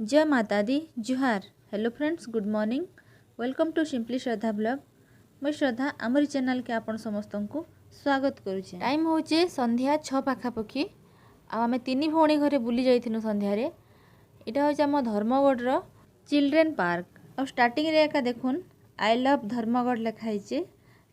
जय माता दी जुहार। Hello friends, good morning. Welcome to simply Shraddha blog. मैं श्रद्धा आमरी चैनल के आपण समस्त को स्वागत करुचे। टाइम होचे संध्या 6 पाखापाखि। आम तीन भौणी घरे बुली जाइथिनु संध्यारे। इटा होचे आम धर्मगढ़ चिल्ड्रेन पार्क। और स्टार्टिंग रे एका देखुन आई लव धर्मगढ़ लिखाई।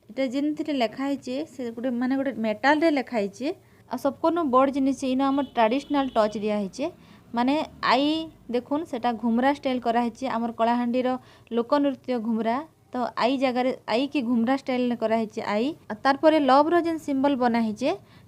इटा जिन लिखाई से गोटे माने गोटे मेटाल रे लिखाई। आ सबको बड़ जिनिस इन आम ट्रेडिशनल टच दिखाई। माने आई देखुन सेटा घुमरा स्टाइल कराई। आमर कलाहांडी लोकनृत्य घुमरा। तो आई जगार आई की घुमरा स्टाइल कराई। आई तार लव रो जेन सिंबल बनाई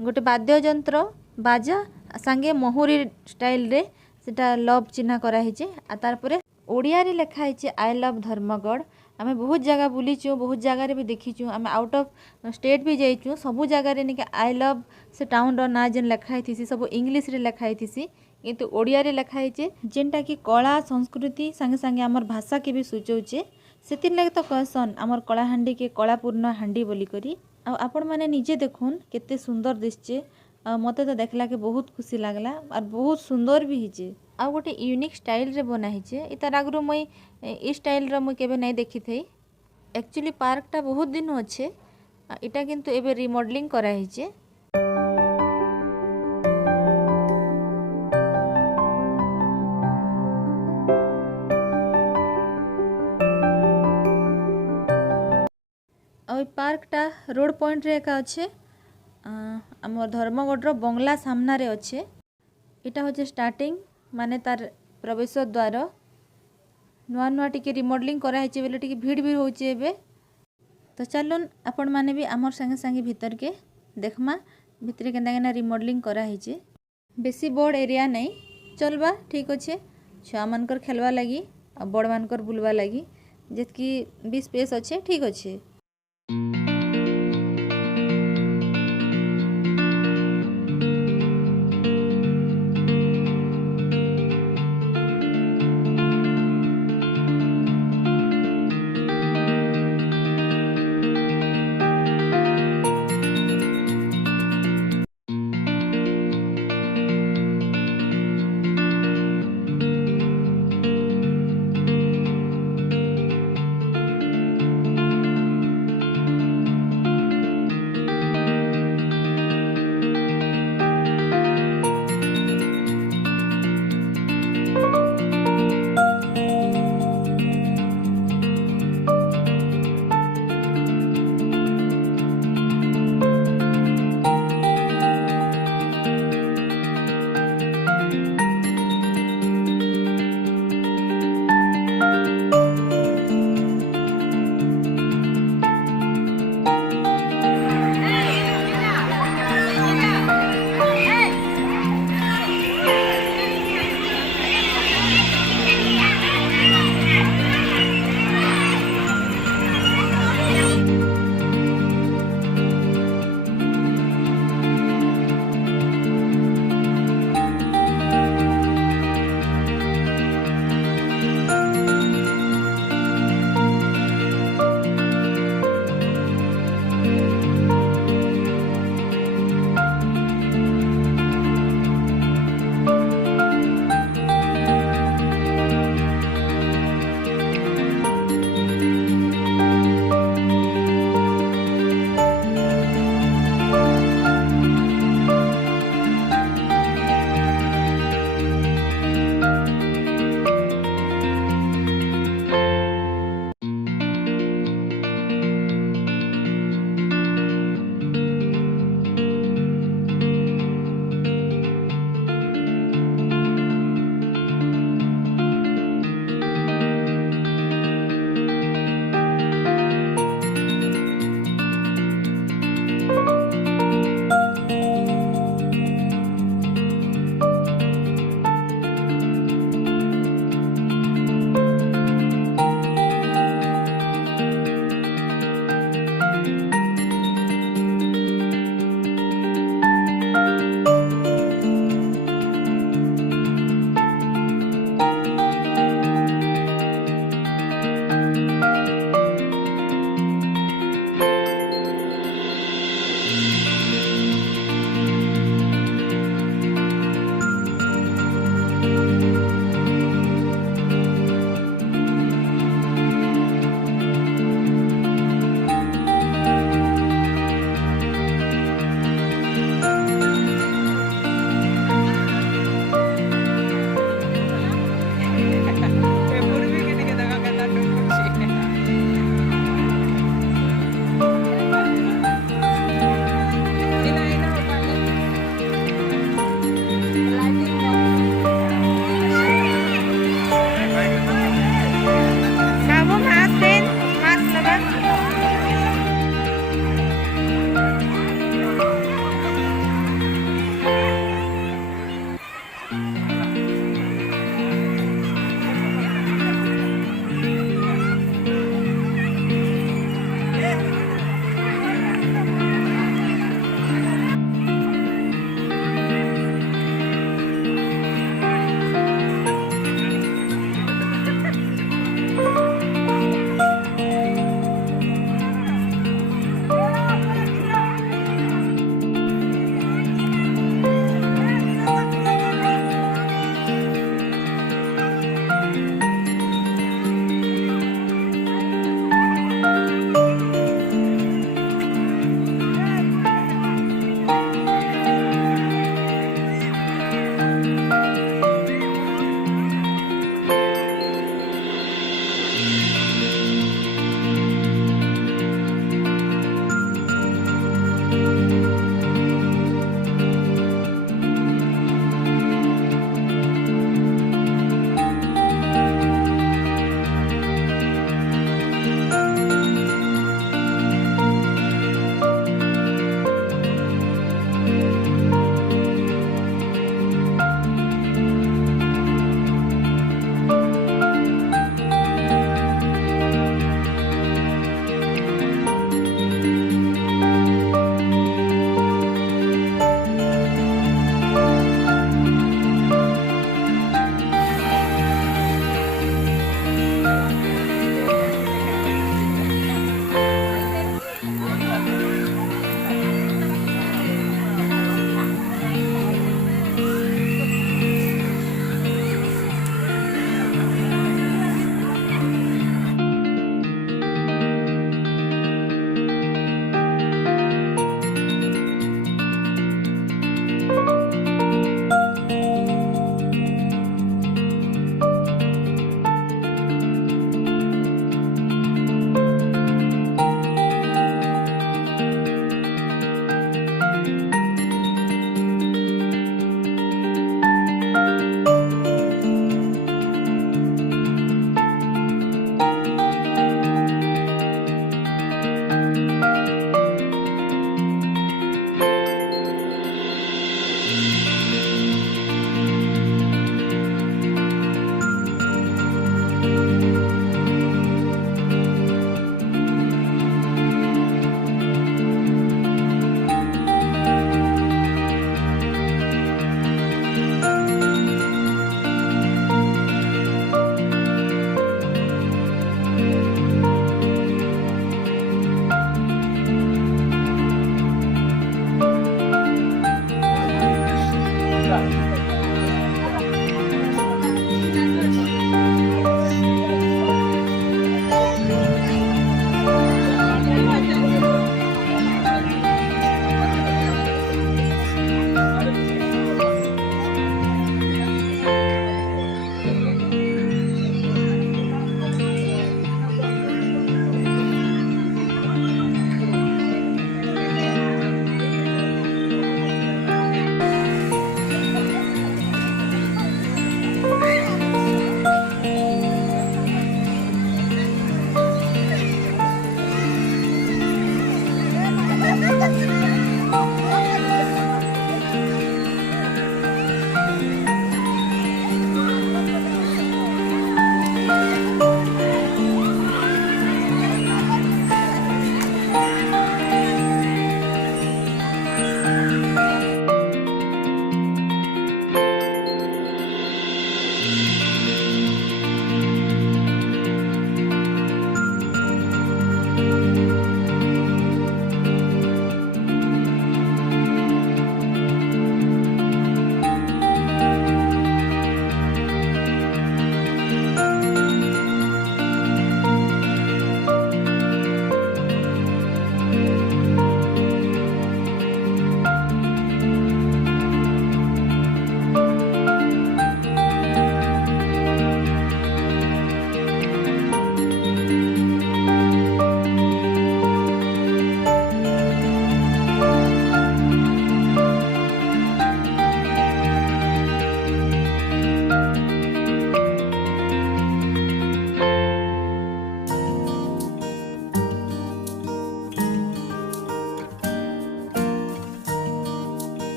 गोटे वाद्य यंत्र बाजा सांगे महुरी स्टाइल रे सेटा लव चिन्ह कराई। तार ओडिया रे लिखाई आई लव धर्मगढ़। आम बहुत जगह बुलीचु, बहुत जगह भी देखीचु, आम आउट ऑफ स्टेट भी जाइचु। सबू जगार आई लव से टाउन रो ना जेन लिखाई थी सब इंग्लिश रे लिखाई थी, किंतु ओडिया रे लिखाई जेनटा कि कला संस्कृति संगे संगे आमर भाषा के भी सूचौचे। सेतिर लगे तो कहसन आमर कलाहांडी के कलापूर्ण हांडी बोली करी। आपण माने निजे देखुन केते सुंदर दिसचे। मते तो देखला के बहुत खुशी लागला और बहुत सुंदर भी हिचे। आ गोटे यूनिक स्टाइल रे बना हिचे। इतार आगु मुई ई स्टाइल रो मुई केबे नहीं देखी थई। एक्चुअली पार्क टा बहुत दिन अच्छे, इटा किंतु एबे रिमॉडलिंग करा हिचे। और पार्कटा रोड पॉइंट रे एका अच्छे। आम धर्मगढ़ बंगला सामना रे अच्छे। इटा होचे स्टार्टिंग माने तार प्रवेश द्वार। नुआ नुआ टिके रिमॉडलिंग कराई बोले टिके भीड़ भी होचे एबे। तो चलुन आपण माने भी आमर संगे संगे भीतर के देखमा भितर केना केना रिमॉडलिंग कराई। बेसी बड़ एरिया नहीं, चलबा ठीक अच्छे। छुआ मानकर खेलवा लगी आ बड़ मानकर बुलवा लगी जेतकी भी स्पेस अच्छे ठीक अच्छे।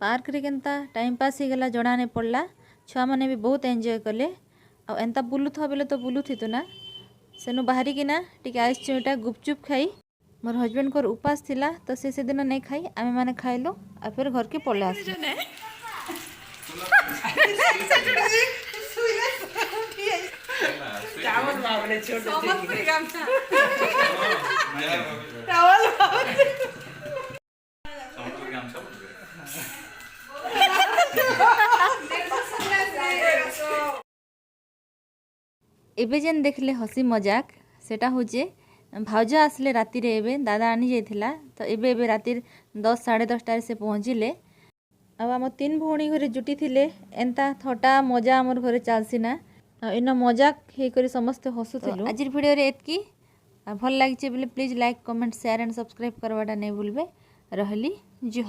पार्क रे केनता टाइम पास ही गला जड़ा नहीं पड़ला। छुआ मैंने भी बहुत एंजॉय कले। आ एंता बुलू था बेले तो बुलू थी तो ना सेनु बाहरी कि ना टिके आइस एटा गुपचुप खाई। मोर हस्बैंड को उपास थिला तो से दिन नहीं खाई आमे माने खाइलु आ फिर घर के पले आस। एबे जेन देखले हसी मजाक सेटा होचे भाउज आसले राति रे एबे दादा आनी जाइथिला तो एबे एबे राति 10 साढ़े 10 टारे से पहुँचिले। अब आम 3 भौणी घरे जुटी थिले एंता थटा मजा आमर घरे चलसी ना इन मजाक हे करी समस्ते हसुथिलु। आज वीडियो रे एतकी भल लागिचे बोले please like comment share and subscribe करवाटा नहीं भूलबे। रहली जुहार।